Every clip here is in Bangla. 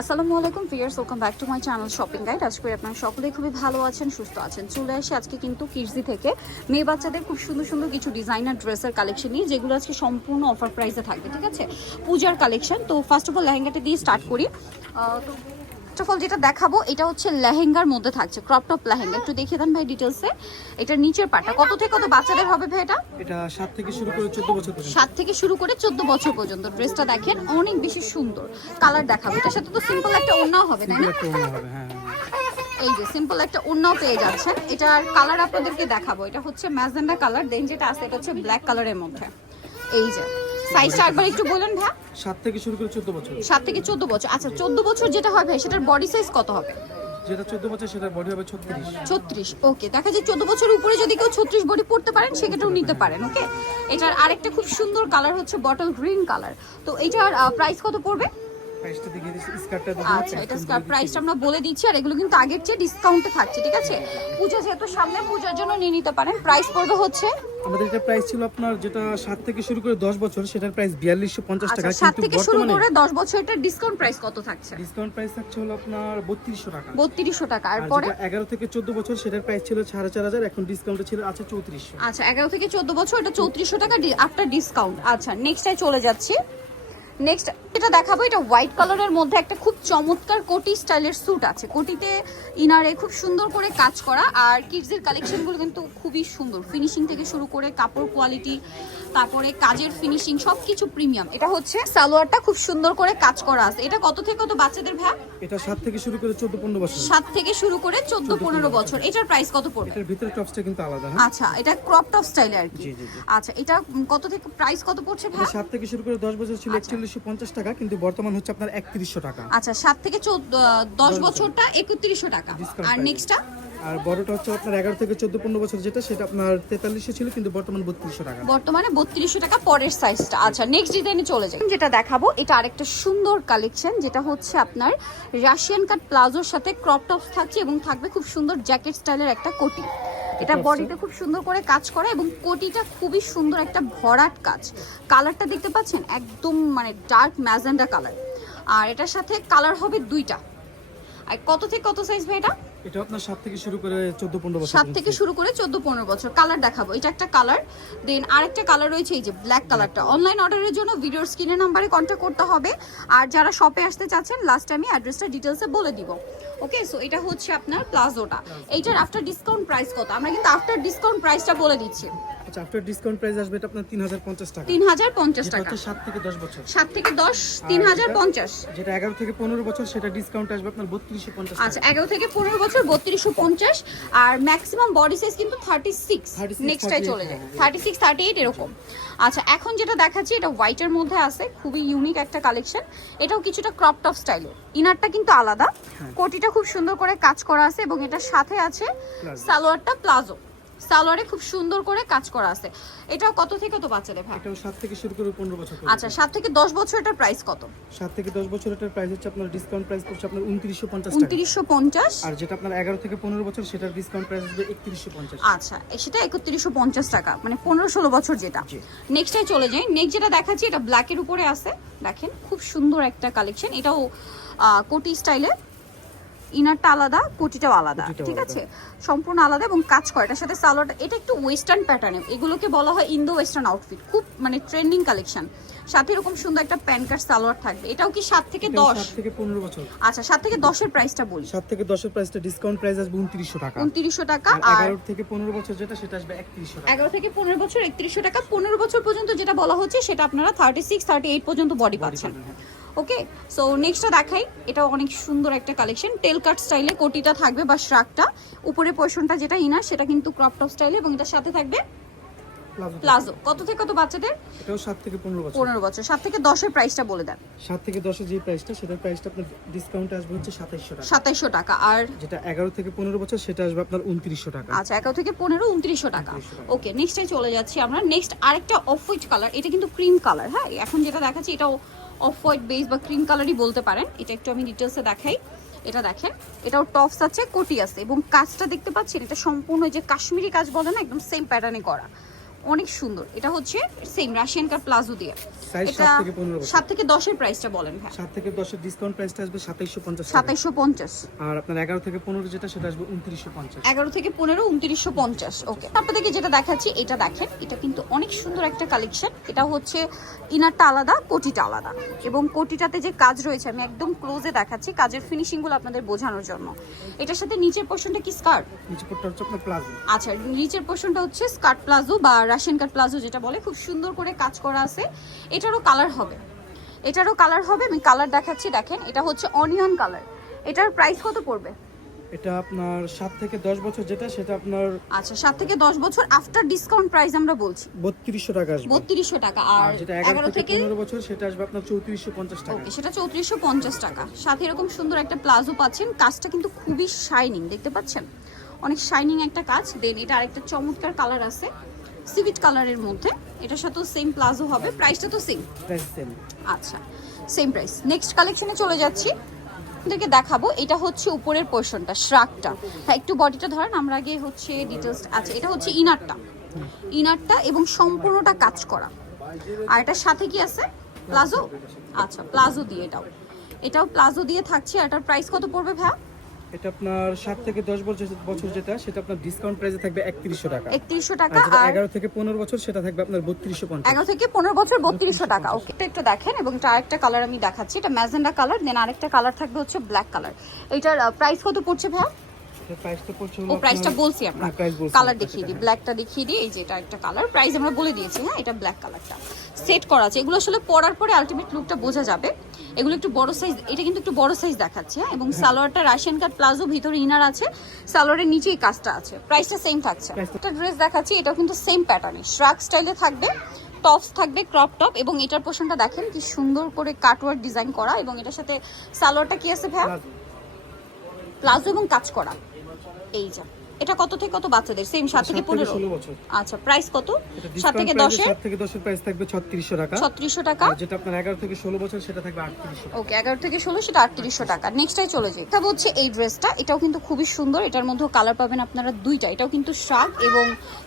আসসালামু আলাইকুম viewers welcome back to my channel shopping guide আজকে করি আপনারা সকলেই খুবই ভালো আছেন, সুস্থ আছেন। চলে আসি আজকে কিন্তু কিডজি থেকে। মেয়ে বাচ্চাদের খুব সুন্দর সুন্দর কিছু ডিজাইনার ড্রেসের কালেকশন নিয়ে, যেগুলো আজকে সম্পূর্ণ অফার প্রাইসে থাকবে, ঠিক আছে? পূজার কালেকশন তো ফার্স্ট অফ অল লেহেঙ্গাটা দিয়ে স্টার্ট করি। তো ফার্স্ট অফ অল যেটা দেখাবো এটা হচ্ছে লেহেঙ্গার মধ্যে থাকছে ক্রপ টপ লেহেঙ্গা। একটু দেখিয়ে দেন ভাই ডিটেলসে এটার নিচের পাটা কত থেকে কত বাচ্চাদের হবে ভাই এটা? এটা সাত থেকে শুরু করে চোদ্দ বছর পর্যন্ত। সাত থেকে শুরু করে চোদ্দ বছর পর্যন্ত। ড্রেসটা দেখেন অনেক বেশি সুন্দর। কালার দেখাবো। এটার সাথে তো সিম্পল একটা ওড়নাও হবে তাই না? হবে হ্যাঁ হ্যাঁ। এই যে সিম্পল একটা ওড়নাও পেয়ে যাচ্ছেন। এটার কালার আপনাদেরকে দেখাবো। এটা হচ্ছে ম্যাজেন্ডা কালার দেন যেটা আছে এটা হচ্ছে ব্ল্যাক কালারের মধ্যে। এই যে। সাইজটা একবার একটু বলুন ভাই। সাত থেকে শুরু করে চোদ্দ বছর। 7 থেকে চোদ্দ বছর। আচ্ছা চোদ্দ বছর যেটা হবে সেটার বডি সাইজ কত হবে? যেটা চোদ্দ বছর সেটার বডি হবে ছত্রিশ। ছত্রিশ ওকে দেখা যায় চোদ্দ বছরের উপরে যদি কেউ ছত্রিশ বডি পড়তে পারেন সেক্ষেত্রেও নিতে পারেন ওকে এটার আরেকটা খুব সুন্দর কালার হচ্ছে বটল গ্রিন কালার তো এটার প্রাইস কত পড়বে? প্রাইসটা দেখিয়ে দিচ্ছি স্কার্টটা আচ্ছা এটা প্রাইসটা আমরা বলে দিচ্ছি আর এগুলো কিন্তু আগের চেয়ে ডিসকাউন্টে থাকছে ঠিক আছে? পূজা যেহেতু সামনে পূজার জন্য নিয়ে নিতে পারেন। প্রাইস পড়বে হচ্ছে? আমাদের এটা প্রাইস ছিল আপনার যেটা সাত থেকে শুরু করে দশ বছর সেটার প্রাইস বিয়াল্লিশশো পঞ্চাশ আচ্ছা টাকা কিন্তু থেকে শুরু করে দশ বছরের ডিসকাউন্ট প্রাইস কত থাকছে? ডিসকাউন্ট প্রাইস থাকছে হলো আপনার বত্রিশশো টাকা। বত্রিশশো টাকা আর পরে? যেটা এগারো থেকে চোদ্দ বছর সেটার প্রাইস ছিল সাড়ে চার হাজার এখন ডিসকাউন্টে ছিল আছে চৌত্রিশশো। আচ্ছা এগারো থেকে চোদ্দ বছর এটা চৌত্রিশশো টাকা আফটার ডিসকাউন্ট আচ্ছা নেক্সটটায় চলে যাচ্ছি। নেক্সট এটা দেখাবো এটা হোয়াইট কালারের মধ্যে একটা খুব চমৎকার কোটি স্টাইলের স্যুট আছে। কোটিতে ইনারে খুব সুন্দর করে কাজ করা আর কিডসের কালেকশনগুলো কিন্তু খুবই সুন্দর। ফিনিশিং থেকে শুরু করে কাপড় কোয়ালিটি তারপরে কাজের ফিনিশিং সব কিছু প্রিমিয়াম এটা হচ্ছে সালোয়ারটা খুব সুন্দর করে কাজ করা আছে। এটা কত থেকে কত বাচ্চাদের ভ্যা এটা সাত থেকে শুরু করে চোদ্দ পনেরো বছর। সাত থেকে শুরু করে চোদ্দ পনেরো বছর। এটার প্রাইস কত পড়বে? এটার ভিতরে টপসটা কিন্তু আলাদা হ্যাঁ? আচ্ছা এটা ক্রপ টপ স্টাইলে আর কি। আচ্ছা এটা কত থেকে প্রাইস কত পড়ছে ভাই? সাত থেকে শুরু করে দশ বছর ছিল একচল্লিশশো পঞ্চাশ টাকা কিন্তু বর্তমান হচ্ছে আপনার একত্রিশশো টাকা। আচ্ছা সাত থেকে দশ বছরটা একত্রিশশো টাকা। আর নেক্সটটা আর বড়টা হচ্ছে আপনার এগারো থেকে চোদ্দ পনেরো বছর যেটা সেটা আপনার তেতাল্লিশশো ছিল কিন্তু বর্তমান বত্রিশশো টাকা। বর্তমানে বত্রিশশো টাকা পরের সাইজটা আচ্ছা নেক্সট ডিজাইনে চলে যাই। যেটা দেখাবো এটা আরেকটা সুন্দর কালেকশন যেটা হচ্ছে আপনার রাশিয়ান কাট প্লাজোর সাথে ক্রপ টপস থাকছে এবং থাকবে খুব সুন্দর জ্যাকেট স্টাইলের একটা কোটি এটা বডিটা বডিতে খুব সুন্দর করে কাজ করা এবং কোটিটা খুবই সুন্দর একটা ভরাট কাজ। কালারটা দেখতে পাচ্ছেন? একদম মানে ডার্ক ম্যাজেন্ডা কালার আর এটার সাথে কালার হবে দুইটা। আর কত থেকে কত সাইজ ভাই এটা? এটা আপনার সাত থেকে শুরু করে চোদ্দ পনেরো বছর সাত থেকে শুরু করে চোদ্দ পনেরো বছর। কালার দেখাবো। এটা একটা কালার দেন আরেকটা কালার রয়েছে এই যে ব্ল্যাক কালারটা অনলাইন অর্ডারের জন্য ভিডিওর নাম্বারে করতে হবে। আর যারা শপে আসতে চাচ্ছেন লাস্ট আমি অ্যাড্রেসটা বলে দিব। ওকে সো এটা হচ্ছে আপনার প্লাজোটা এইটার আফটার ডিসকাউন্ট প্রাইস কত? আমরা কিন্তু আফটার ডিসকাউন্ট প্রাইসটা বলে দিচ্ছি। আচ্ছা আফটার ডিসকাউন্ট প্রাইস আসবে এটা আপনার তিন হাজার পঞ্চাশ টাকা। তিন হাজার পঞ্চাশ যেটা টাকা। হচ্ছে সাত থেকে দশ বছর। সাত থেকে দশ তিন হাজার যেটা- পঞ্চাশ। যেটা এগারো থেকে পনেরো বছর সেটা ডিসকাউন্ট আসবে আপনার বত্রিশশো পঞ্চাশ আচ্ছা এগারো থেকে পনেরো বছর বত্রিশশো পঞ্চাশ। আর ম্যাক্সিমাম বডি সাইজ কিন্তু থার্টি সিক্স 36, নেক্সটটাই 38 চলে যায়। হ্যাঁ। থার্টি সিক্স থার্টি এইট এরকম। আচ্ছা এখন যেটা দেখাচ্ছি এটা হোয়াইটের মধ্যে আছে খুবই ইউনিক একটা কালেকশন এটাও কিছুটা ক্রপ টপ স্টাইলে ইনারটা কিন্তু আলাদা। হ্যাঁ। কোটিটা খুব সুন্দর করে কাজ করা আছে এবং এটার সাথে আছে সালোয়ারটা প্লাজো সালোয়ারে খুব সুন্দর করে কাজ করা আছে। এটাও কত থেকে তো বাচ্চাদের ভাই? এটাও সাত থেকে শুরু করে পনেরো বছর আচ্ছা সাত থেকে দশ বছর এটার প্রাইস কত? সাত থেকে দশ বছর এটার প্রাইস হচ্ছে আপনার ডিসকাউন্ট প্রাইস পড়ছে আপনার উনত্রিশশো পঞ্চাশ টাকা। উনত্রিশশো পঞ্চাশ? আর যেটা আপনার এগারো থেকে পনেরো বছর সেটার ডিসকাউন্ট প্রাইস একত্রিশশো পঞ্চাশ আচ্ছা সেটা একত্রিশশো পঞ্চাশ টাকা মানে পনেরো ষোলো বছর যেটা। জি। নেক্সটে চলে যাই। নেক্সট যেটা দেখাচ্ছি এটা ব্ল্যাকের উপরে আছে। দেখেন খুব সুন্দর একটা কালেকশন এটাও কোটি স্টাইলে ইনারটা আলাদা কোটিটাও আলাদা ঠিক আছে? সম্পূর্ণ আলাদা এবং কাজ করে। এটার সাথে সালোয়ারটা এটা একটু ওয়েস্টার্ন প্যাটার্নে এগুলোকে বলা হয় ইন্দো ওয়েস্টার্ন আউটফিট খুব মানে ট্রেন্ডিং কালেকশন সাথে এরকম সুন্দর একটা প্যান্ট কার্ড সালোয়ার থাকবে। এটাও কি সাত থেকে দশ? সাত থেকে পনেরো বছর। আচ্ছা সাত থেকে দশের প্রাইসটা বলি। সাত থেকে দশের প্রাইসটা ডিসকাউন্ট প্রাইস আসবে উনত্রিশশো টাকা। উনত্রিশশো টাকা আর থেকে পনেরো বছর যেটা সেটা আসবে একত্রিশশো টাকা। এগারো থেকে পনেরো বছর একত্রিশশো টাকা। পনেরো বছর পর্যন্ত যেটা বলা হচ্ছে সেটা আপনারা থার্টি সিক্স থার্টি এইট পর্যন্ত বডি পাচ্ছেন। ওকে সো নেক্সটটা দেখাই। এটা অনেক সুন্দর একটা কালেকশন টেল কাট স্টাইলে কোটিটা থাকবে বা শ্রাকটা উপরে পোর্শনটা যেটা ইনার সেটা কিন্তু ক্রপ টপ স্টাইলে এবং এটার সাথে থাকবে প্লাজো প্লাজো কত থেকে কত বাচ্চাদের? এটাও সাত থেকে পনেরো বছর। পনেরো বছর। সাত থেকে দশের প্রাইসটা বলে দেন। সাত থেকে দশের যে প্রাইসটা সেটার প্রাইসটা আপনার ডিসকাউন্ট আসবে হচ্ছে সাতাইশশো টাকা। সাতাইশশো টাকা। আর যেটা এগারো থেকে পনেরো বছর সেটা আসবে আপনার উনত্রিশশো টাকা। আচ্ছা এগারো থেকে পনেরো উনত্রিশশো টাকা। 2900 টাকা। ওকে নেক্সটে চলে যাচ্ছি আমরা। নেক্সট আরেকটা অফ হোয়াইট কালার এটা কিন্তু ক্রিম কালার হ্যাঁ? এখন যেটা দেখাচ্ছি এটাও অফ হোয়াইট বেস বা ক্রিম কালারই বলতে পারেন। এটা একটু আমি ডিটেলসে দেখাই। এটা দেখেন, এটাও টপস আছে, কোটি আছে এবং কাজটা দেখতে পাচ্ছেন, এটা সম্পূর্ণ যে কাশ্মীরি কাজ বলে না, একদম সেম প্যাটার্নে করা। অনেক সুন্দর। এটা হচ্ছে সেম রাশিয়ান কার প্লাজো দিয়ে। এটা সাত থেকে পনেরো বছর। দশের প্রাইসটা বলেন ভাই। সাত থেকে দশের ডিসকাউন্ট প্রাইসটা আসবে সাতাইশশো পঞ্চাশ টাকা। সাতাইশশো পঞ্চাশ। আর আপনার এগারো থেকে পনেরো যেটা সেটা আসবে উনত্রিশশো পঞ্চাশ। এগারো থেকে পনেরো উনত্রিশশো পঞ্চাশ। ওকে আপনাদেরকে যেটা দেখাচ্ছি এটা দেখেন এটা কিন্তু অনেক সুন্দর একটা কালেকশন এটা হচ্ছে ইনারটা আলাদা কোটিটা আলাদা। এবং কোটিটাতে যে কাজ রয়েছে আমি একদম ক্লোজে দেখাচ্ছি কাজের ফিনিশিংগুলো আপনাদের বোঝানোর জন্য। এটার সাথে নিচের পোর্শনটা কি স্কার্ট নিচে পট্টা হচ্ছে আপনার প্লাজো আচ্ছা নিচের পোর্শনটা হচ্ছে স্কার্ট প্লাজো বা রাশিয়ান কাট প্লাজো যেটা বলে খুব সুন্দর করে কাজ করা আছে। এটারও কালার হবে। এটারও কালার হবে আমি কালার দেখাচ্ছি দেখেন এটা হচ্ছে অনিয়ন কালার। এটার প্রাইস কত পড়বে? এটা আপনার সাত থেকে দশ বছর যেটা সেটা আপনার আচ্ছা সাত থেকে দশ বছর আফটার ডিসকাউন্ট প্রাইস আমরা বলছি। বত্রিশশো টাকা আসবে। বত্রিশশো টাকা আর যেটা এগারো থেকে পনেরো বছর সেটা আসবে আপনার চৌত্রিশশো পঞ্চাশ টাকা। ওকে সেটা চৌত্রিশশো পঞ্চাশ টাকা। সাথে এরকম সুন্দর একটা প্লাজো পাচ্ছেন কাজটা কিন্তু খুবই শাইনিং দেখতে পাচ্ছেন? অনেক শাইনিং একটা কাজ। দেন এটা আরেকটা চমৎকার কালার আছে। সিভিট কালারের মধ্যে। এটার সাথেও সেম প্লাজো হবে প্রাইসটা তো সেম আচ্ছা সেম প্রাইস নেক্সট কালেকশনে চলে যাচ্ছি। আপনাদেরকে দেখাবো। এটা হচ্ছে উপরের পোর্শনটা শ্রাকটা হ্যাঁ একটু বডিটা ধরেন আমরা আগে হচ্ছে ডিটেলস আচ্ছা এটা হচ্ছে ইনারটা ইনারটা এবং সম্পূর্ণটা কাজ করা। আর এটার সাথে কি আছে? প্লাজো? আচ্ছা প্লাজো দিয়ে এটাও। এটাও প্লাজো দিয়ে থাকছে। এটার প্রাইস কত পড়বে ভাইয়া? এটা আপনার সাত থেকে দশ বছর বছর যেটা সেটা আপনার ডিসকাউন্ট প্রাইসে থাকবে একত্রিশশো টাকা। একত্রিশশো আর টাকা আর এগারো থেকে পনেরো বছর সেটা থাকবে আপনার বত্রিশশো পঞ্চাশ। এগারো থেকে পনেরো বছর বত্রিশশো টাকা। ওকে এটা একটু দেখেন এবং এটা আরেকটা কালার আমি দেখাচ্ছি। এটা ম্যাজেন্ডা কালার দেন আরেকটা কালার থাকবে হচ্ছে ব্ল্যাক কালার এটার প্রাইস কত পড়ছে ভাইয়া? ও প্রাইসটা বলছি আমরা। কালার দেখিয়ে দিই ব্ল্যাকটা দেখিয়ে দিই এই যে এটা একটা কালার প্রাইস আমরা বলে দিয়েছি হ্যাঁ এটা ব্ল্যাক কালারটা সেট করা আছে। এগুলো আসলে পরার পরে আলটিমেট লুকটা বোঝা যাবে। এগুলো একটু বড় সাইজ এটা কিন্তু একটু বড় সাইজ দেখাচ্ছে হ্যাঁ? এবং সালোয়ারটা রাশিয়ান কাট প্লাজো ভিতরে ইনার আছে। সালোয়ারের নিচেই কাজটা আছে। প্রাইসটা সেম থাকছে। একটা ড্রেস দেখাচ্ছি এটাও কিন্তু সেম প্যাটার্নে শ্রাক স্টাইলে থাকবে টপস থাকবে ক্রপ টপ এবং এটার পোর্শনটা দেখেন কি সুন্দর করে কাটওয়ার্ক ডিজাইন করা এবং এটার সাথে সালোয়ারটা কি আছে ভাইয়া? প্লাজো এবং কাজ করা। এই যা। এটা কত থেকে কত বাচ্চাদের? সেম 7 থেকে পনেরো? ষোলো বছর। আচ্ছা প্রাইস কত? এটা সাত থেকে 10 এর 7 থেকে 10 এর প্রাইস থাকবে ছত্রিশশো টাকা। ছত্রিশশো টাকা? আর যেটা আপনার এগারো থেকে ষোলো বছর সেটা থাকবে আটত্রিশশো ওকে এগারো থেকে ষোলো সেটা আটত্রিশশো টাকা। নেক্সটটাই চলে যাই। এটা হচ্ছে এই ড্রেসটা এটাও কিন্তু খুবই সুন্দর। এটার মধ্যেও কালার পাবেন আপনারা দুইটা। এটাও কিন্তু শার্ট এবং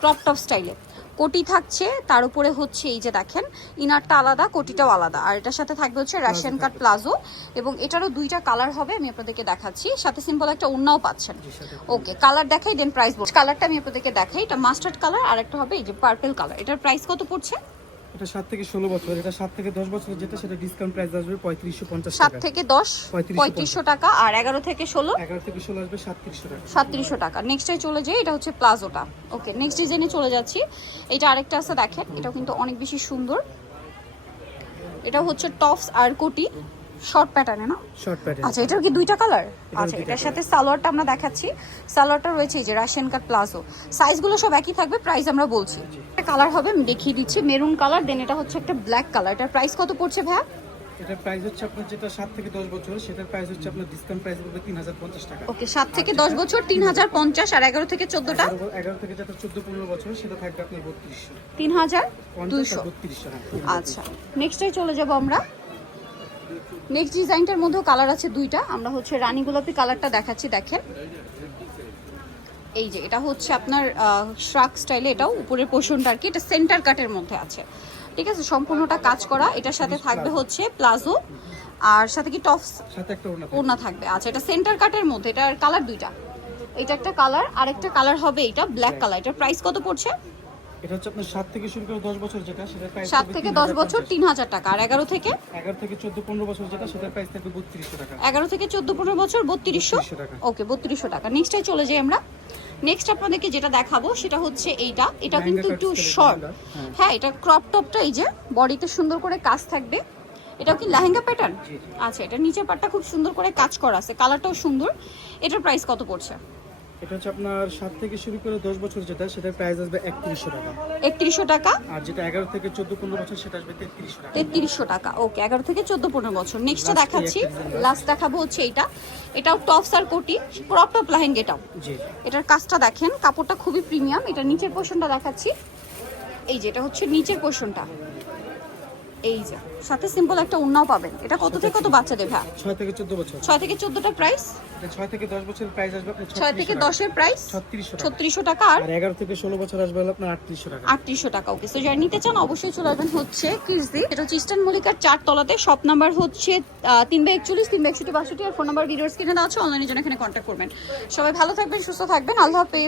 ক্রপ টপ স্টাইলে কোটি থাকছে তার উপরে হচ্ছে এই যে দেখেন ইনারটা আলাদা কোটিটাও আলাদা। আর এটার সাথে থাকবে হচ্ছে রেশন কার্ড প্লাজো এবং এটারও দুইটা কালার হবে আমি আপনাদেরকে দেখাচ্ছি। সাথে সিম্পল একটা ওড়নাও পাচ্ছেন। ওকে কালার দেখাই দেন প্রাইস বলছি। কালারটা আমি আপনাদেরকে দেখাই এটা মাস্টার্ড কালার আর একটা হবে এই যে পার্পেল কালার। এটার প্রাইস কত পড়ছে? এটা সাত থেকে ষোলো বছর এটা 7 থেকে দশ বছর যেটা সেটা ডিসকাউন্ট প্রাইস আসবে পঁয়ত্রিশশো পঞ্চাশ সাত টাকা। থেকে দশ পঁয়ত্রিশশো পঁয়ত্রিশশো টাকা আর এগারো থেকে ষোলো? এগারো থেকে ষোলো আসবে সাতত্রিশশো টাকা। সাতত্রিশশো টাকা। নেক্সটে চলে যাই এটা হচ্ছে প্লাজোটা ওকে নেক্সট ডিজাইনে চলে যাচ্ছি। এটা আরেকটা আছে দেখেন এটাও কিন্তু অনেক বেশি সুন্দর। এটা হচ্ছে টপস আর কোটি। শর্ট প্যাটার্নে না? শর্ট প্যাটার্ন আচ্ছা এটার কি দুইটা কালার আচ্ছা এটার সাথে সালোয়ারটা আমরা দেখাচ্ছি। সালোয়ারটা রয়েছে এই যে রাশিয়ান কাট প্লাজো সাইজগুলো সব একই থাকবে প্রাইস আমরা বলছি। একটা কালার হবে আমি দেখিয়ে দিচ্ছি মেরুন কালার দেন এটা হচ্ছে একটা ব্ল্যাক কালার এটার প্রাইস কত পড়ছে ভাইয়া? এটার প্রাইস হচ্ছে আপনার যেটা সাত থেকে দশ বছর সেটার প্রাইস হচ্ছে আপনার ডিসকাউন্ট প্রাইস হবে তিন হাজার পঞ্চাশ টাকা। ওকে সাত থেকে দশ বছর তিন হাজার পঞ্চাশ আর এগারো থেকে চোদ্দোটা? এগারো- এগারো থেকে যেটা চোদ্দ পনেরো বছর সেটা থাকবে আপনার বত্রিশশো। তিন হাজার পঞ্চাশ দুইশো। আর বত্রিশশো হ্যাঁ। আচ্ছা নেক্সটে চলে যাব আমরা। নেক্সট ডিজাইনটার মধ্যেও কালার আছে দুইটা। আমরা হচ্ছে রানী গোলাপি কালারটা দেখাচ্ছি দেখেন। এই যে এটা হচ্ছে আপনার শ্রাক স্টাইলে এটাও উপরের পোর্শনটা আর কি এটা সেন্টার কাটের মধ্যে আছে। ঠিক আছে? সম্পূর্ণটা কাজ করা এটার সাথে থাকবে হচ্ছে প্লাজো। আর সাথে কি টপস ওড়না ওড়না থাকবে। আচ্ছা এটা সেন্টার কাটের মধ্যে এটার কালার দুইটা। এটা একটা কালার আরেকটা কালার হবে এটা ব্ল্যাক কালার এটার প্রাইস কত পড়ছে? এটা হচ্ছে আপনার সাত থেকে শুরু করে দশ বছর যেটা সেটার প্রাইস সাত থেকে দশ বছর তিন হাজার টাকা। আর এগারো থেকে? এগারো থেকে চোদ্দ পনেরো বছর যেটা সেটার প্রাইস থাকবে বত্রিশশো টাকা। এগারো থেকে চোদ্দ পনেরো বছর 3200 টাকা। ওকে বত্রিশশো টাকা। নেক্সটে চলে যাই আমরা। নেক্সট আপনাদেরকে যেটা দেখাবো সেটা হচ্ছে এইটা। এটা কিন্তু একটু শর্ট হ্যাঁ। হ্যাঁ এটা ক্রপ টপটা এই যে বডিতে সুন্দর করে কাজ থাকবে। এটাও কি লেহেঙ্গা প্যাটার্ন। আচ্ছা এটা নিচের পাটটা খুব সুন্দর করে কাজ করা আছে। কালারটাও সুন্দর। এটার প্রাইস কত পড়ছে? এটা হচ্ছে আপনার সাত থেকে শুরু করে দশ বছর যেটা সেটার প্রাইস আসবে একত্রিশশো টাকা। একত্রিশশো টাকা? আর যেটা এগারো থেকে চোদ্দ পনেরো বছর সেটা আসবে তেত্রিশশো টাকা। তেত্রিশশো টাকা। ওকে এগারো থেকে চোদ্দ পনেরো বছর। নেক্সটটা দেখাচ্ছি। লাস্ট দেখাবো হচ্ছে এইটা। এটাও টপস আর কোটি। ক্রপ টপ লেহেঙ্গা এটাও জি এটার কাজটা দেখেন। কাপড়টা খুবই প্রিমিয়াম এটা নিচের পোর্শনটা দেখাচ্ছি। এই যে এটা হচ্ছে নিচের পোর্শনটা এই যে সাথে সিম্পল একটা উন্নাও পাবেন। এটা কত থেকে কত বাচ্চাদের ভ্যা ছয় থেকে চোদ্দ বছর। ছয় থেকে চোদ্দটা প্রাইস এটা ছয় থেকে দশ বছরের প্রাইস আসবে আপনার ছয় থেকে দশের প্রাইস ছত্রিশশো টাকা। ছত্রিশশো আর? আর এগারো থেকে ষোলো বছর আসবে আপনার আটত্রিশশো টাকা। আটত্রিশশো টাকা ওকে সো যারা নিতে চান অবশ্যই চলে আসবেন হচ্ছে কিরজি এটা হচ্ছে ইস্টার্ন মল্লিকার চার তলাতে। শপ নাম্বার হচ্ছে তিন বাই একচল্লিশ তিন বাই একষট্টি বাষট্টি আর ফোন নাম্বার ভিডিওর স্ক্রিনে দেওয়া আছে অনলাইনের জন্য এখানে কন্ট্যাক্ট করবেন। সবাই ভালো থাকবেন সুস্থ থাকবেন। আল্লাহ হাফেজ।